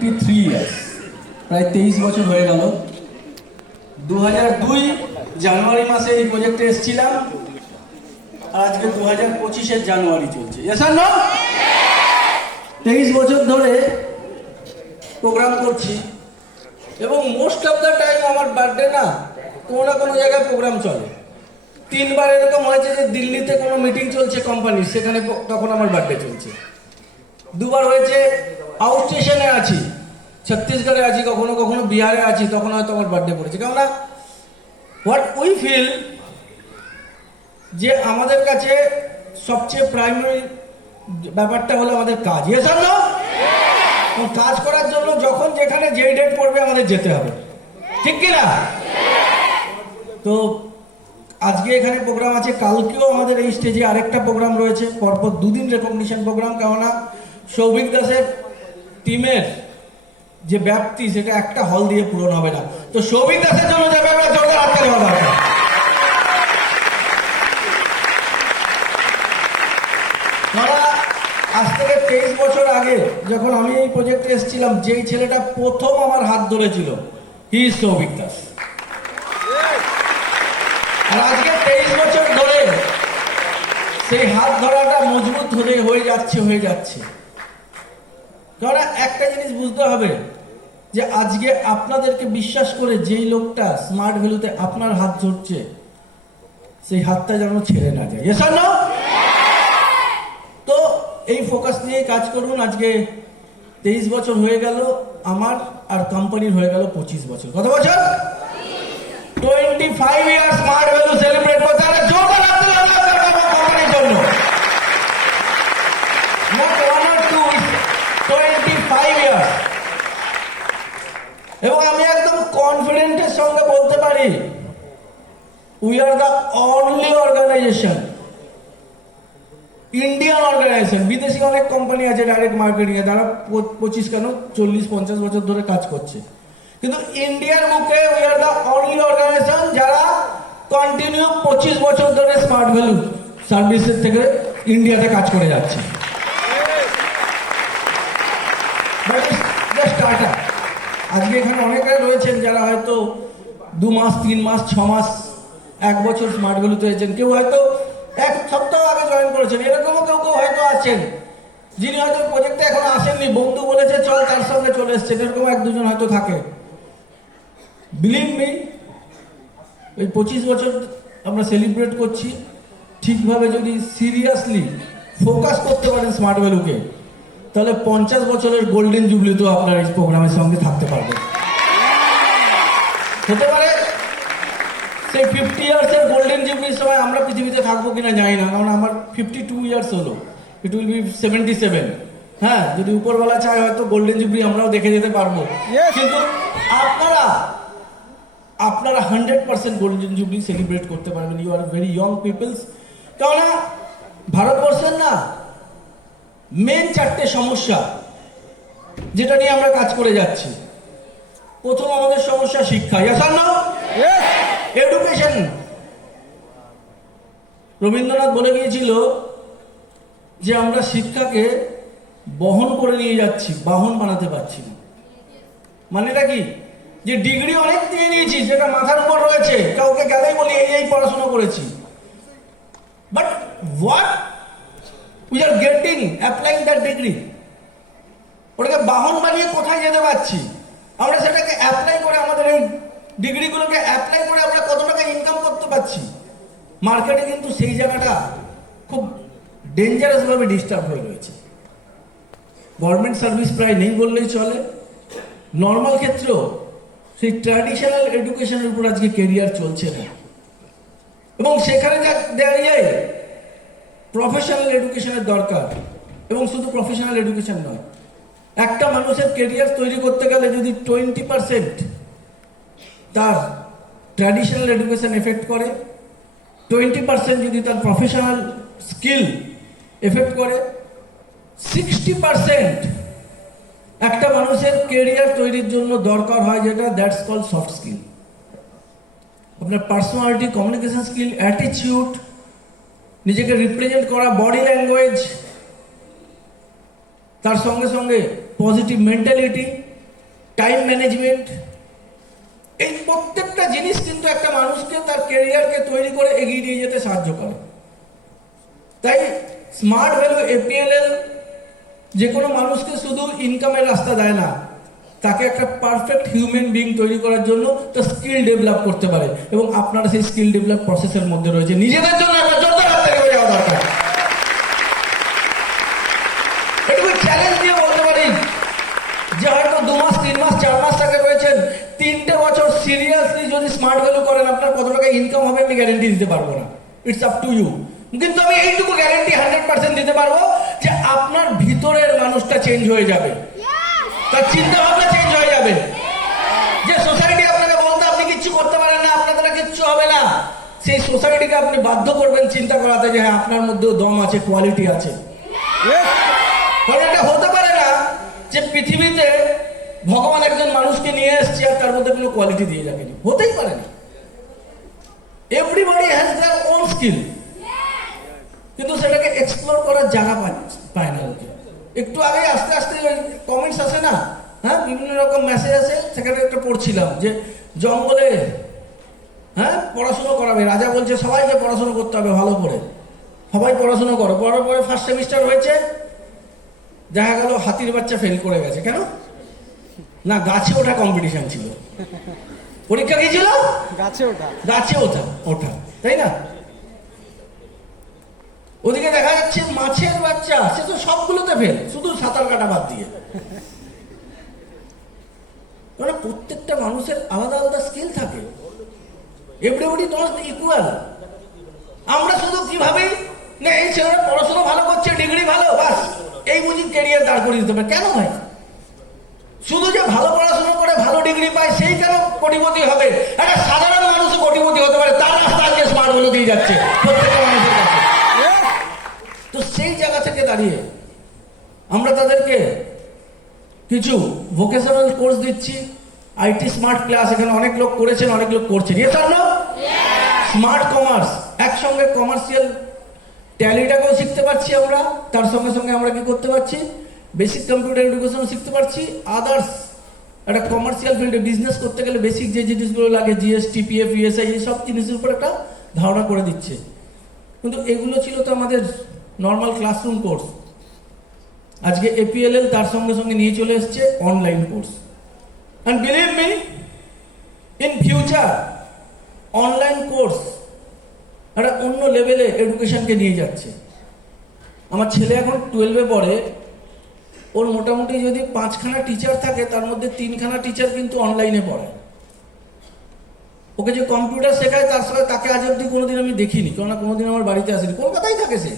23 years, প্রায় 23 বছর হয়ে গেল। 2002 জানুয়ারি মাসে এই প্রজেক্টে এসেছিলাম, আর আজকে 2025-এর জানুয়ারি চলছে। স্যার না 23 বছর ধরে প্রোগ্রাম করছি, এবং মোস্ট অফ দ্য টাইম আমার বার্থডে না কোনো না কোনো জায়গায় প্রোগ্রাম চলে। 3 বার এরকম হয়েছে যে দিল্লিতে কোনো মিটিং চলছে কোম্পানির, সেখানে তখন আমার বার্থডে চলছে। 2 বার হয়েছে আউট স্টেশনে আছি, ছত্তিশগড়ে আছি, কখনো কখনো বিহারে আছি, তখন হয়তো আমার বার্থডে পড়েছে। কেননা হোয়াট উই ফিল যে আমাদের কাছে সবচেয়ে প্রাইমারি ব্যাপারটা হলো আমাদের কাজ। কাজ করার জন্য যখন যেখানে যেই ডেট পড়বে আমাদের যেতে হবে, ঠিক কিনা? তো আজকে এখানে প্রোগ্রাম আছে, কালকেও আমাদের এই স্টেজে আরেকটা প্রোগ্রাম রয়েছে, পরপর 2 দিন রেকগনিশন প্রোগ্রাম। কেননা সৌভিক দাসের টিমের যে ব্যাপ্তি, সেটা একটা হল দিয়ে পূরণ হবে না। তো সৌভিক দাসের জন্য যাবে জোরদার হাততালি দেওয়া দরকার। আজ থেকে 23 বছর আগে যখন আমি এই প্রজেক্টে এসেছিলাম, যেই ছেলেটা প্রথম আমার হাত ধরেছিল, হি ইজ সৌভিক দাস। আর আজকে 23 বছর ধরে সেই হাত ধরাটা মজবুত হয়ে যাচ্ছে। কারণ একটা জিনিস বুঝতে হবে যে আজকে আপনাদেরকে বিশ্বাস করে যেই লোকটা স্মার্ট ভ্যালুতে আপনার হাত ধরছে, সেই হাতটা যেন ছেড়ে না যায়। তো এই ফোকাস নিয়ে কাজ করুন। আজকে 23 বছর হয়ে গেল আমার, আর কোম্পানির হয়ে গেল 25 বছর। কত বছর? 25 ইয়ার স্মার্ট ভ্যালু সেলিব্রেট করতে হবে জোরদার হাততালি কোম্পানির জন্য। Not 1 or 2, 25 ইয়ার। এবং আমি একদম কনফিডেন্টের সঙ্গে বলতে পারি, we are the only organization, Indian organization. বিদেশি অনেক কোম্পানি আছে ডাইরেক্ট মার্কেটিং এ, তারা 25 কেন 40-50 বছর ধরে কাজ করছে, কিন্তু ইন্ডিয়ার বুকে we are the only organization যারা কন্টিনিউ 25 বছর ধরে স্মার্ট ভ্যালু সার্ভিসের থেকে ইন্ডিয়াতে কাজ করে যাচ্ছে। আজকে এখানে অনেকে রয়েছেন যারা হয়তো 2 মাস, 3 মাস, 6 মাস, 1 বছর স্মার্ট ভ্যালুতে এসেছেন। কেউ হয়তো 1 সপ্তাহ আগে জয়েন করেছেন। এরকমও কেউ হয়তো আছেন যিনি হয়তো প্রজেক্টে এখনো আসেননি, বন্ধু বলেছে চল, তার সঙ্গে চলে এসছেন। এরকম 1-2 জন হয়তো থাকে। বিলিভ মি, এই 25 বছর আমরা সেলিব্রেট করছি। ঠিকভাবে যদি সিরিয়াসলি ফোকাস করতে পারেন স্মার্ট ভ্যালুকে, তাহলে 50 বছরের গোল্ডেন জুবলিতেও আপনার এই প্রোগ্রামের সঙ্গে থাকতে পারবেন। হতে পারে সেই 50 ইয়ার্সের গোল্ডেন জুবলির সময় আমরা পৃথিবীতে থাকবো কিনা জানি না, কারণ আমার 52 ইয়ার্স হলো, ইট উইল বি 77। হ্যাঁ, যদি উপরওয়ালা চায় হয়তো গোল্ডেন জুবলি আমরাও দেখে যেতে পারবো। কিন্তু আপনারা 100% গোল্ডেন জুবলি সেলিব্রেট করতে পারবেন। You are very young peoples. কেননা ভারতবর্ষের না মেন 4টে সমস্যা যেটা নিয়ে আমরা কাজ করে যাচ্ছি। প্রথম আমাদের সমস্যা শিক্ষা, এডুকেশন। রবীন্দ্রনাথ বলে গিয়েছিল যে আমরা শিক্ষাকে বহন করে নিয়ে যাচ্ছি, বাহন বানাতে পারছি না। মানেটা কি? যে ডিগ্রি অনেক দিয়ে নিয়েছি, যেটা মাথার উপর রয়েছে, কাউকে গেলেই বলি এই পড়াশোনা করেছি, but what we are getting applying that degree, ওটাকে বাহন বানিয়ে কোথায় যেতে পারছি? আমরা সেটাকে অ্যাপ্লাই করে, আমাদের এই ডিগ্রিগুলোকে অ্যাপ্লাই করে আমরা কত টাকা ইনকাম করতে পারছি মার্কেটে, কিন্তু সেই জায়গাটা খুব ডেঞ্জারাস ভাবে ডিস্টার্ব হয়ে রয়েছে। গভর্নমেন্ট সার্ভিস প্রায় নেই বললেই চলে। নর্মাল ক্ষেত্রেও সেই ট্র্যাডিশনাল এডুকেশনের উপর আজকে কেরিয়ার চলছে না, এবং সেখানে দাঁড়িয়ে প্রফেশনাল এডুকেশনের দরকার। এবং শুধু প্রফেশনাল এডুকেশন নয়, একটা মানুষের কেরিয়ার তৈরি করতে গেলে যদি 20% তার ট্র্যাডিশনাল এডুকেশন এফেক্ট করে, 20% যদি তার প্রফেশনাল স্কিল এফেক্ট করে, 60% একটা মানুষের কেরিয়ার তৈরির জন্য দরকার হয়, যেটা দ্যাটস কল্ড সফট স্কিল। আপনার পার্সোনালিটি, কমিউনিকেশন স্কিল, অ্যাটিটিউড, নিজেকে রিপ্রেজেন্ট করা, বডি ল্যাঙ্গুয়েজ, তার সঙ্গে সঙ্গে পজিটিভ মেন্টালিটি, টাইম ম্যানেজমেন্ট, এই প্রত্যেকটা জিনিস কিন্তু একটা মানুষকে তার ক্যারিয়ারকে তৈরি করে এগিয়ে নিয়ে যেতে সাহায্য করে। তাই স্মার্ট ভ্যালু এপিএলএল যে কোনো মানুষকে শুধু ইনকামের রাস্তা দেয় না, তাকে একটা পারফেক্ট হিউম্যান বিং তৈরি করার জন্য তার স্কিল ডেভেলপ করতে পারে, এবং আপনারা সেই স্কিল ডেভেলপ প্রসেসের মধ্যে রয়েছে। নিজেদের জন্য একটা জোরদার হাত থেকে যাওয়া দরকার। এটুকু চ্যালেঞ্জ দিয়ে বলতে পারি যে হয়তো 2 মাস 3 মাস 4 মাস আগে রয়েছেন, 3টে বছর সিরিয়াসলি যদি স্মার্ট ভ্যালু করেন, আপনার কত টাকা ইনকাম হবে আমি গ্যারেন্টি দিতে পারবো না, ইটস আপ টু ইউ। কিন্তু আমি এইটুকু গ্যারেন্টি 100% দিতে পারবো যে আপনার ভিতরের মানুষটা চেঞ্জ হয়ে যাবে, তার চিন্তা ভাবনা চেঞ্জ হয়ে যাবে। যে সোসাইটি আপনাকে বলতে আপনি কিচ্ছু করতে পারেন না, আপনার দ্বারা কিচ্ছু হবে না, সেই সোসাইটিকে আপনি বাধ্য করবেন চিন্তা করাতে যে হ্যাঁ আপনার মধ্যেও দম আছে, কোয়ালিটি আছে। কারণ এটা হতে পারে না যে পৃথিবীতে ভগবান একজন মানুষকে নিয়ে এসছে আর তার মধ্যে কোনো কোয়ালিটি দিয়ে যাবেনি, হতেই পারে না। Everybody has their own skill, কিন্তু সেটাকে এক্সপ্লোর করার জায়গা পায় না লোকে। একটু আগে আস্তে আস্তে কমেন্টস আসে না, হ্যাঁ বিভিন্ন রকম মেসেজ আসে, সেখানে একটা পড়ছিলাম যে জঙ্গলে হ্যাঁ পড়াশুনো করাবে, রাজা বলছে সবাইকে পড়াশুনো করতে হবে ভালো করে, সবাই পড়াশুনো করো। পড়ার পরে ফার্স্ট সেমিস্টার হয়েছে, দেখা গেল হাতির বাচ্চা ফেল করে গেছে। কেন না? গাছে ওঠা কম্পিটিশন ছিল। পরীক্ষা কি ছিল? গাছে ওঠা, তাই না? ওদিকে দেখা যাচ্ছে মাছের বাচ্চা, সে তো সবগুলোতে ফেল, শুধু সাঁতার কাটা বাদ দিয়ে। মানে প্রত্যেকটা মানুষের আলাদা আলাদা স্কিল থাকে, এভরিবডি নট ইকুয়াল। আমরা শুধু কিভাবে না এই ছেলেরা পড়াশোনা ভালো করছে, ডিগ্রি ভালো, বাস এই বুঝি ক্যারিয়ার দাঁড় করে দিতে পারে। কেন ভাই? শুধু যে ভালো পড়াশোনা করে ভালো ডিগ্রি পায় সেই কেন কোটিপতি হবে? একটা সাধারণ মানুষও কোটিপতি হতে পারে, তার রাস্তা আজকে স্মার্ট ভ্যালু দিয়ে যাচ্ছে প্রত্যেকটা মানুষের কাছে। তো সেই জায়গা থেকে দাঁড়িয়ে আমরা তাদেরকে কিছু ভোকেশনাল কোর্স দিচ্ছি, আইটি স্মার্ট ক্লাস, এখানে অনেক লোক করেছেন, অনেক লোক করছেন। স্মার্ট কমার্স, একসঙ্গে কমার্শিয়াল ট্যালিটাকেও শিখতে পারছি আমরা, তার সঙ্গে সঙ্গে আমরা কি করতে পারছি, বেসিক কম্পিউটার এডুকেশন শিখতে পারছি। আদার্স একটা কমার্শিয়াল ফিল্ডে বিজনেস করতে গেলে বেসিক যে জিনিসগুলো লাগে, জিএসটি, পিএফ, ইএসআই, এই সব জিনিসের উপর একটা ধারণা করে দিচ্ছে। কিন্তু এগুলো ছিল তো আমাদের নর্মাল ক্লাসরুম কোর্স। আজকে এপিএলএল তার সঙ্গে সঙ্গে নিয়ে চলে এসছে online course. And believe me, in future online course একটা অন্য লেভেলে এডুকেশনকে নিয়ে যাচ্ছে। আমার ছেলে এখন 12-এ পড়ে, ওর মোটামুটি যদি 5খানা টিচার থাকে, তার মধ্যে 3খানা টিচার কিন্তু অনলাইনে পড়ায়। ওকে যে কম্পিউটার শেখায় তার সঙ্গে তাকে আজ অব্দি কোনোদিন আমি দেখিনি, কেননা কোনোদিন আমার বাড়িতে আসেনি, কলকাতায় থাকে সে,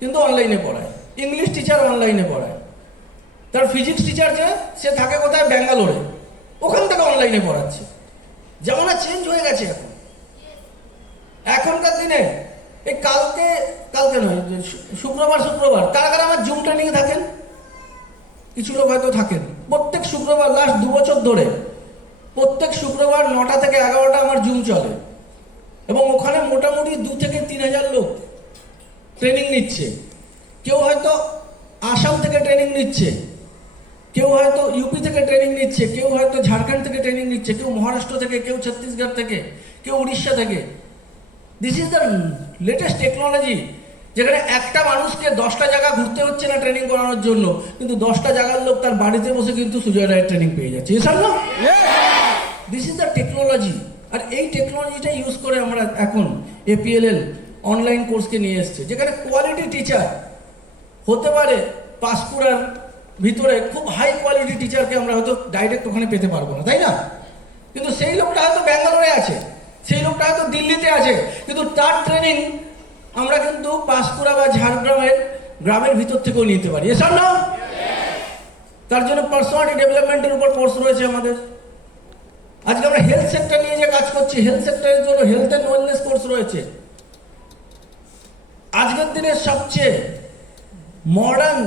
কিন্তু অনলাইনে পড়ায়। ইংলিশ টিচার অনলাইনে পড়ায়। তার ফিজিক্স টিচার যে সে থাকে কোথায়, ব্যাঙ্গালোরে, ওখান থেকে অনলাইনে পড়াচ্ছে। জামানা চেঞ্জ হয়ে গেছে এখন। এখনকার দিনে এই কালকে নয়, শুক্রবার কারা কারা আমার জুম ট্রেনিংয়ে থাকেন? কিছু লোক হয়তো থাকেন। প্রত্যেক শুক্রবার লাস্ট 2 বছর ধরে প্রত্যেক শুক্রবার 9টা থেকে 11টা আমার জুম চলে, এবং ওখানে মোটামুটি 2 থেকে 3 হাজার লোক ট্রেনিং নিচ্ছে। কেউ হয়তো আসাম থেকে ট্রেনিং নিচ্ছে, কেউ হয়তো ইউপি থেকে ট্রেনিং নিচ্ছে, কেউ হয়তো ঝাড়খণ্ড থেকে ট্রেনিং নিচ্ছে, কেউ মহারাষ্ট্র থেকে, কেউ ছত্তিশগড় থেকে, কেউ উড়িষ্যা থেকে। This is the latest technology, যেখানে একটা মানুষকে 10টা জায়গা ঘুরতে হচ্ছে না ট্রেনিং করানোর জন্য, কিন্তু 10টা জায়গার লোক তার বাড়িতে বসে কিন্তু সুজয় রায়ের ট্রেনিং পেয়ে যাচ্ছে। This is the technology. আর এই টেকনোলজিটা ইউজ করে আমরা এখন এপিএলএল অনলাইন কোর্সকে নিয়ে এসছে, যেখানে কোয়ালিটি টিচার হতে পারে পাঁশকুড়ার ভিতরে, খুব হাই কোয়ালিটি টিচারকে আমরা হয়তো ডাইরেক্ট ওখানে পেতে পারবো না, তাই না? কিন্তু সেই লোকটা হয়তো ব্যাঙ্গালোরে আছে, সেই লোকটা হয়তো দিল্লিতে আছে, কিন্তু তার ট্রেনিং আমরা কিন্তু পাঁশকুড়া বা ঝাড়গ্রামের গ্রামের ভিতর থেকেও নিতে পারি। এসব না, তার জন্য পার্সোনালিটি ডেভেলপমেন্টের উপর কোর্স রয়েছে আমাদের। আজকে আমরা হেলথ সেক্টর নিয়ে যে কাজ করছি, হেলথ সেক্টরের জন্য হেলথ অ্যান্ড ওয়েলনেস কোর্স রয়েছে। আজকের দিনে সবচেয়ে মডার্ন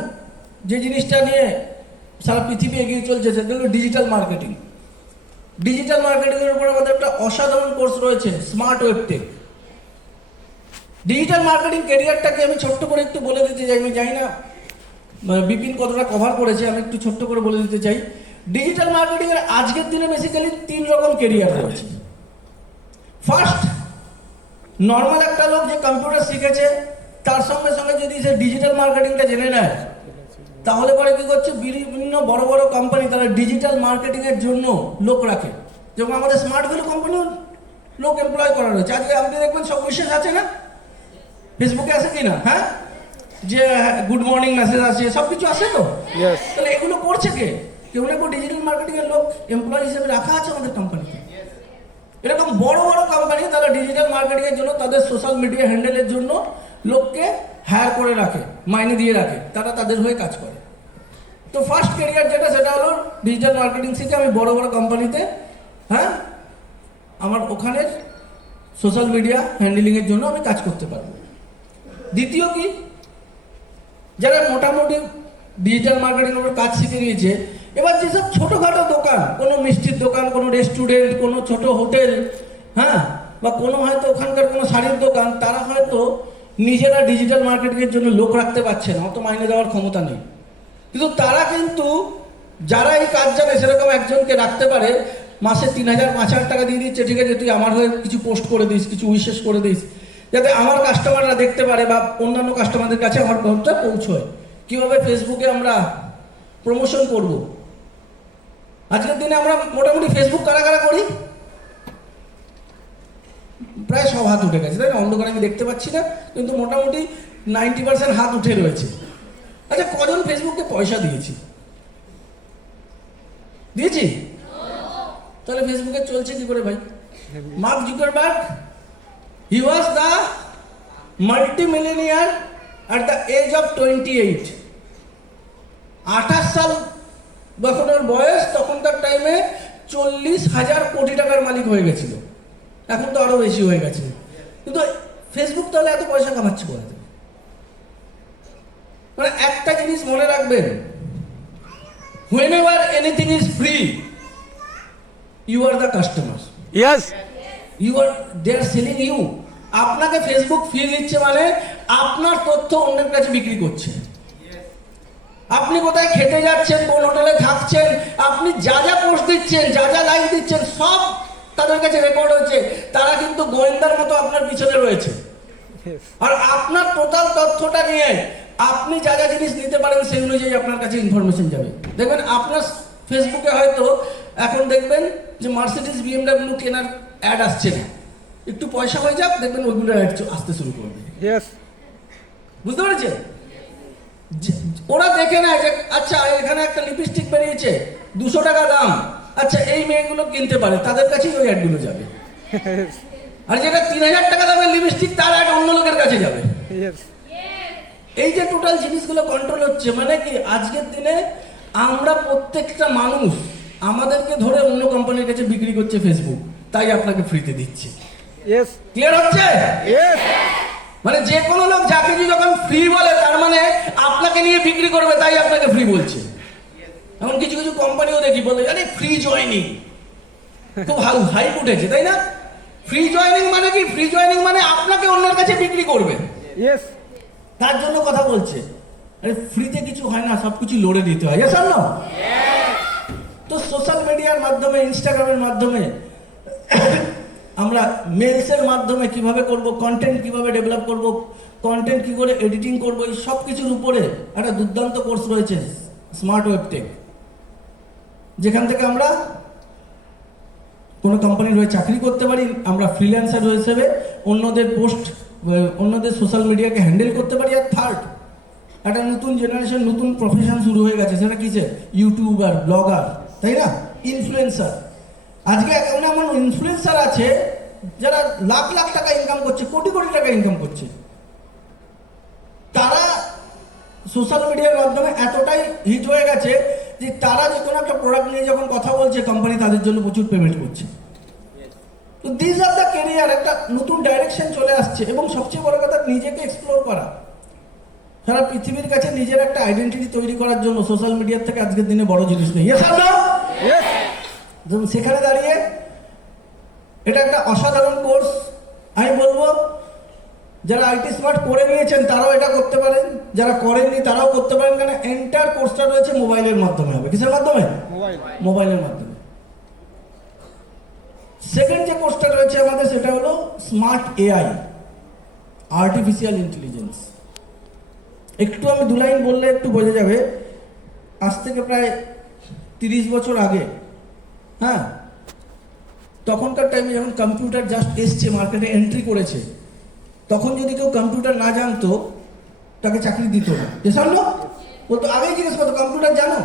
যে জিনিসটা নিয়ে সারা পৃথিবী এগিয়ে চলছে সেটা হলো ডিজিটাল মার্কেটিং। ডিজিটাল মার্কেটিংয়ের উপর আমাদের একটা অসাধারণ কোর্স রয়েছে, smart web tech. Digital marketing ক্যারিয়ারটাকে আমি ছোট্ট করে একটু বলে দিতে চাই। আমি জানি না বিপিন কতটা কভার করেছে, আমি একটু ছোট্ট করে বলে দিতে চাই। ডিজিটাল মার্কেটিং এর আজকের দিনে বেসিক্যালি 3 রকম কেরিয়ার রয়েছে। ফার্স্ট, নর্মাল একটা লোক যে কম্পিউটার শিখেছে তার সঙ্গে সঙ্গে যদি সে ডিজিটাল মার্কেটিংটা জেনে নেয়, তাহলে পরে কি করছে, বিভিন্ন বড় বড় কোম্পানি তারা ডিজিটাল মার্কেটিং এর জন্য লোক রাখে। যেমন আমাদের স্মার্ট ভ্যালু কোম্পানিও লোক এমপ্লয় করা রয়েছে। আজকে আপনি দেখবেন সব মেসেজ আছে না, ফেসবুকে আছে কি না, হ্যাঁ, যে গুড মর্নিং মেসেজ আছে, সব কিছু আছে তো। তাহলে এগুলো করছে কে? কেউ না কেউ ডিজিটাল মার্কেটিং এর লোক এমপ্লয় হিসেবে রাখা আছে আমাদের কোম্পানিতে। এরকম বড় বড় কোম্পানি তারা ডিজিটাল মার্কেটিং এর জন্য তাদের সোশ্যাল মিডিয়া হ্যান্ডেলের জন্য লোককে হায়ার করে রাখে, মাইনে দিয়ে রাখে, তারা তাদের হয়ে কাজ করে। তো ফার্স্ট ক্যারিয়ার যেটা, সেটা হলো ডিজিটাল মার্কেটিং শিখে আমি বড় বড় কোম্পানিতে, হ্যাঁ, আমার ওখানের সোশ্যাল মিডিয়া হ্যান্ডেলিং এর জন্য আমি কাজ করতে পারবো। দ্বিতীয় কি, যারা মোটামুটি ডিজিটাল মার্কেটিং এর কাজ শিখে নিয়েছে, এবার যেসব ছোটখাটো দোকান, কোনো মিষ্টির দোকান, কোনো রেস্টুরেন্ট, কোনো ছোট হোটেল, হ্যাঁ, বা কোনো হয়তো ওখানকার কোনো শাড়ির দোকান, তারা হয়তো নিজেরা ডিজিটাল মার্কেটিং এর জন্য লোক রাখতে পারছে না, অত মাইনে দেওয়ার ক্ষমতা নেই। কিন্তু তারা কিন্তু যারা এই কাজ জানে সেরকম একজনকে রাখতে পারে, মাসে 3,000 5,000 টাকা দিয়ে দিচ্ছে, ঠিক আছে তুই আমার হয়ে কিছু পোস্ট করে দিস, কিছু উইশেস করে দিস, যাতে আমার কাস্টমাররা দেখতে পারে বা অন্যান্য কাস্টমারদের কাছে আমার খবরটা পৌঁছয়। কিভাবে ফেসবুকে আমরা প্রমোশন করব। আজকের দিনে আমরা মোটামুটি ফেসবুক কারা কারা করি, প্রায় সব হাত উঠে গেছে, তাই না? অন্ধকারে আমি দেখতে পাচ্ছি না, কিন্তু মোটামুটি 90% হাত উঠে রয়েছে। আচ্ছা, কজন ফেসবুককে পয়সা দিয়েছি? দিয়েছি? তাহলে ফেসবুকে চলছে কি করে ভাই? Mark Zuckerberg, he was the multi-millionaire at the age of 28। 28 সাল যখন ওর বয়স, তখনকার টাইমে 40,000 কোটি টাকার মালিক হয়ে গেছিল। এখন তো আরো বেশি হয়ে গেছে। কিন্তু ফেসবুক তাহলে এত পয়সা কামাচ্ছে কোথা থেকে? মানে একটা জিনিস মনে রাখবেন, whenever anything is free, you are the customer. Yes. They are selling you. আপনাকে ফেসবুক ফ্রি দিচ্ছে মানে আপনার তথ্য অন্যের কাছে বিক্রি করছে। আপনি কোথায় খেতে যাচ্ছেন, কোন হোটেলে থাকছেন, আপনি যা যা পোস্ট দিচ্ছেন, যা যা লাইক দিচ্ছেন, সব তাদের কাছে রেকর্ড হচ্ছে। তারা কিন্তু গোয়েন্দার মতো আপনার পিছনে রয়েছে। আর আপনার টোটাল তথ্যটা নিয়ে আপনি যা যা জিনিস নিতে পারেন সেই অনুযায়ী আপনার কাছে ইনফরমেশন যাবে। দেখবেন আপনার ফেসবুকে হয়তো এখন দেখবেন যে মার্সিডিজ BMW কেনার অ্যাড আসছে না, একটু পয়সা হয়ে যাক, দেখবেন ওইগুলো অ্যাড আসতে শুরু করবে। বুঝতে পেরেছেন? ওরা দেখে নেয় যে আচ্ছা এখানে একটা লিপস্টিক বেরিয়েছে 200 টাকা দাম, আচ্ছা এই মেয়েগুলো কিনতে পারে, তাদের কাছেই ওই অ্যাডগুলো যাবে। আর যেটা 3,000 টাকা দামের লিপস্টিক, তার অ্যাড অন্য লোকের কাছে যাবে। এই যে টোটাল জিনিসগুলো কন্ট্রোল হচ্ছে, মানে কি আজকের দিনে আমরা প্রত্যেকটা মানুষ আমাদেরকে ধরে অন্য কোম্পানির কাছে বিক্রি করছে ফেসবুক, তাই আপনাকে ফ্রিতে দিচ্ছে। ক্লিয়ার হচ্ছে? মানে যে কোনো লোক যা কিছু যখন ফ্রি বলে, তার মানে আপনাকে নিয়ে বিক্রি করবে, তাই আপনাকে ফ্রি বলছে। এখন কিছু কিছু কোম্পানিও দেখি বলে আরে ফ্রি জয়নিং, খুব হাইপ উঠেছে, তাই না? ফ্রি জয়নিং মানে কি? ফ্রি জয়নিং মানে আপনাকে অন্যের কাছে বিক্রি করবে, তার জন্য কথা বলছে। আরে ফ্রিতে কিছু হয় না, সবকিছু লড়ে দিতে হয়। তো সোশ্যাল মিডিয়ার মাধ্যমে, ইনস্টাগ্রামের মাধ্যমে, আমরা মেলসের মাধ্যমে কিভাবে করব, কন্টেন্ট কিভাবে ডেভেলপ করব, কন্টেন্ট কি করে এডিটিং করব, এই সব কিছুর উপরে একটা দুর্দান্ত কোর্স রয়েছে স্মার্ট ওয়েব টেক, যেখান থেকে আমরা কোনো কোম্পানির হয়ে চাকরি করতে পারি, আমরা ফ্রিল্যান্সার হিসেবে অন্যদের পোস্ট, অন্যদের সোশ্যাল মিডিয়াকে হ্যান্ডেল করতে পারি। আর থার্ড, একটা নতুন জেনারেশন, নতুন প্রফেশন শুরু হয়ে গেছে, সেটা কিসে? ইউটিউবার, ব্লগার, তাই না? ইনফ্লুয়েন্সার। আজকে এমন এমন ইনফ্লুয়েন্সার আছে যারা লাখ লাখ টাকা ইনকাম করছে, কোটি কোটি টাকা ইনকাম করছে। তারা সোশ্যাল মিডিয়ার মাধ্যমে এতটাই হিট হয়ে গেছে যে তারা যে কোনো একটা প্রোডাক্ট নিয়ে যখন কথা বলছে, কোম্পানি তাদের জন্য প্রচুর পেমেন্ট করছে। তো দিস আর দ্য ক্যারিয়ার, একটা নতুন ডাইরেকশন চলে আসছে। এবং সবচেয়ে বড় কথা, নিজেকে এক্সপ্লোর করা, সারা পৃথিবীর কাছে নিজের একটা আইডেন্টিটি তৈরি করার জন্য সোশ্যাল মিডিয়ার থেকে আজকের দিনে বড় জিনিস নেই। সেখানে দাঁড়িয়ে এটা একটা অসাধারণ কোর্স। আমি বলবো যারা আইটি স্মার্ট করে নিয়েছেন তারাও এটা করতে পারেন, যারা করেননি তারাও করতে পারেন, কারণ এন্টার কোর্সটা রয়েছে মোবাইলের মাধ্যমে হবে। কিসের মাধ্যমে? মোবাইলের মাধ্যমে। সেকেন্ড যে কোর্সটা রয়েছে আমাদের সেটা হলো স্মার্ট এআই, আর্টিফিশিয়াল ইন্টেলিজেন্স। একটু আমি দু লাইন বললে একটু বোঝা যাবে। আজ থেকে প্রায় 30 বছর আগে, হ্যাঁ, তখনকার টাইমে যখন কম্পিউটার জাস্ট এসছে, মার্কেটে এন্ট্রি করেছে, তখন যদি কেউ কম্পিউটার না জানতো তাকে চাকরি দিত না। যে সামনে ও তো আগেই জিজ্ঞেস করতো কম্পিউটার জানো,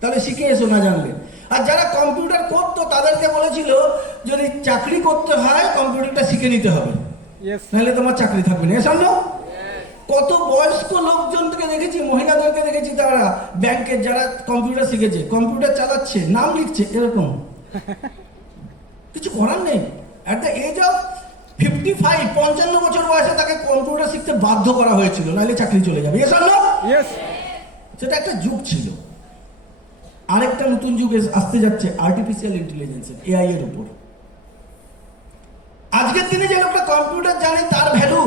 তাহলে শিখে এসো না জানলে। আর যারা কম্পিউটার করতো তাদেরকে বলেছিল যদি চাকরি করতে হয় কম্পিউটারটা শিখে নিতে হবে, নাহলে তোমার চাকরি থাকবে না। সামনে কত বয়স্ক লোকজনকে দেখেছি, মহিলাদেরকে দেখেছি, তারা ব্যাংকের যারা কম্পিউটার শিখেছে, কম্পিউটার চালাচ্ছে, নাম লিখছে, এরকম কিছু করার নেই। অ্যাট দ্য এজ অফ 55, 55 বছর বয়সে তাকে কম্পিউটার শিখতে বাধ্য করা হয়েছিল, নাহলে চাকরি চলে যাবে। সেটা একটা যুগ ছিল। আরেকটা নতুন যুগ আসতে যাচ্ছে আর্টিফিশিয়াল ইন্টেলিজেন্সের, এআই এর উপর। আজকের দিনে যে লোকটা কম্পিউটার জানে তার ভ্যালু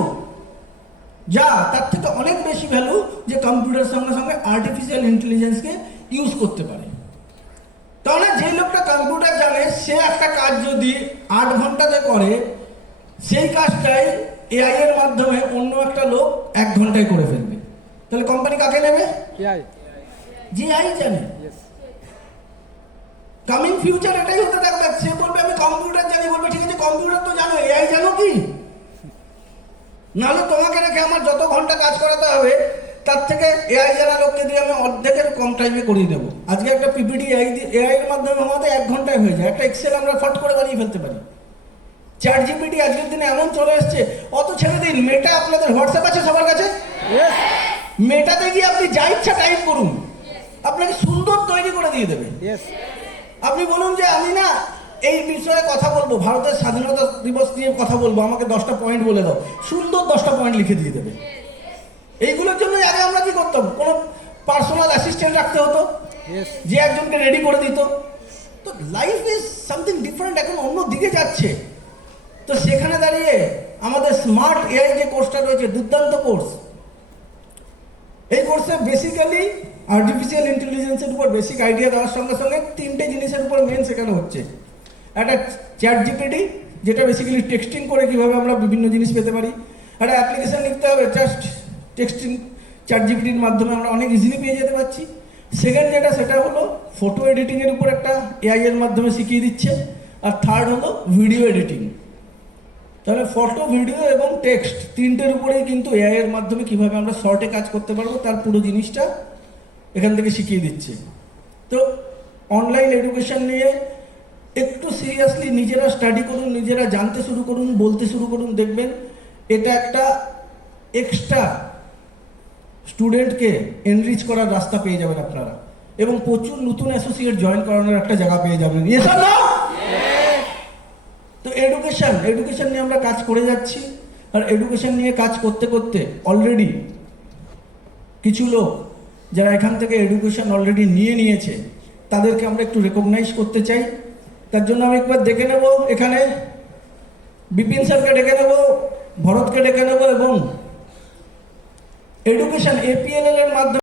যা, তার থেকে অনেক বেশি ভ্যালু যে কম্পিউটার সঙ্গে সঙ্গে আর্টিফিশিয়াল ইন্টেলিজেন্সকে ইউজ করতে পারে। তাহলে যে লোকটা কম্পিউটার জানে সে একটা কাজ যদি 8 ঘন্টাতে করে, সেই কাজটাই এআই এর মাধ্যমে অন্য একটা লোক 1 ঘন্টায় করে ফেলবে। তাহলে কোম্পানি কাকে নেবে? যে এআই জানে। কামিং ফিউচার এটাই হতে থাকবে। সে বলবে আমি কম্পিউটার জানি, বলবে ঠিক আছে কম্পিউটার তো জানো, এআই জানো কি? নাহলে তোমাকে রেখে আমার যত ঘন্টা কাজ করাতে হবে তার থেকে এআই জানা লোককে দিয়ে আমি অর্ধেকের কম টাইমে করিয়ে দেবো। আজকে একটা পিপিটি এআই এর মাধ্যমে আমাদের 1 ঘন্টায় হয়ে যায়। একটা এক্সেল আমরা ফট করে বানিয়ে ফেলতে পারি। চ্যাট জিপিটি আজকের দিনে এমন চলে এসছে, অত ছেড়ে দিন। মেটা আপনাদের হোয়াটসঅ্যাপ আছে সবার কাছে? মেটাতে গিয়ে আপনি যা ইচ্ছা টাইপ করুন, আপনাকে সুন্দর তৈরি করে দিয়ে দেবে। আপনি বলুন যে আমি না এই বিষয়ে কথা বলবো, ভারতের স্বাধীনতা দিবস নিয়ে কথা বলবো, আমাকে 10টা পয়েন্ট বলে দাও, সুন্দর 10টা পয়েন্ট লিখে দিয়ে দেবে। এইগুলোর জন্য আগে আমরা কি করতাম? কোনো পার্সোনাল অ্যাসিস্ট্যান্ট রাখতে হতো, যে একজনকে রেডি করে দিত। তো লাইফ ইজ সামথিং ডিফারেন্ট, এখন অন্য দিকে যাচ্ছে। তো সেখানে দাঁড়িয়ে আমাদের স্মার্ট এআই যে কোর্সটা রয়েছে, দুর্দান্ত কোর্স। এই কোর্সে বেসিক্যালি আর্টিফিশিয়াল ইন্টেলিজেন্সের উপর বেসিক আইডিয়া দেওয়ার সঙ্গে সঙ্গে 3টে জিনিসের উপর মেন শেখানো হচ্ছে। একটা চ্যাট জিপিটি, যেটা বেসিক্যালি টেক্সটিং করে কিভাবে আমরা বিভিন্ন জিনিস পেতে পারি। একটা অ্যাপ্লিকেশন লিখতে হবে, জাস্ট টেক্সটিং চ্যাট জিপিটির মাধ্যমে আমরা অনেক ইজিলি পেয়ে যেতে পারছি। সেকেন্ড যেটা, সেটা হলো ফটো এডিটিংয়ের উপর একটা এআই এর মাধ্যমে শিখিয়ে দিচ্ছে। আর থার্ড হলো ভিডিও এডিটিং। তাহলে ফটো, ভিডিও এবং টেক্সট 3টের উপরেই কিন্তু এআই এর মাধ্যমে কিভাবে আমরা শর্টে কাজ করতে পারবো তার পুরো জিনিসটা এখান থেকে শিখিয়ে দিচ্ছে। তো অনলাইন এডুকেশন নিয়ে একটু সিরিয়াসলি নিজেরা স্টাডি করুন, নিজেরা জানতে শুরু করুন, বলতে শুরু করুন, দেখবেন এটা একটা এক্সট্রা স্টুডেন্টকে এনরিচ করার রাস্তা পেয়ে যাবেন আপনারা, এবং প্রচুর নতুন অ্যাসোসিয়েট জয়েন করানোর একটা জায়গা পেয়ে যাবেন। তো এডুকেশন নিয়ে আমরা কাজ করে যাচ্ছি। আর এডুকেশন নিয়ে কাজ করতে করতে অলরেডি কিছু লোক যারা এখান থেকে এডুকেশন অলরেডি নিয়েছে তাদেরকে আমরা একটু রেকগনাইজ করতে চাই। তার জন্য আমি একবার ডেকে নেব, এখানে বিপিন স্যারকে ডেকে নেব, ভরতকে ডেকে নেব, এবং এডুকেশন APLL এর মাধ্যমে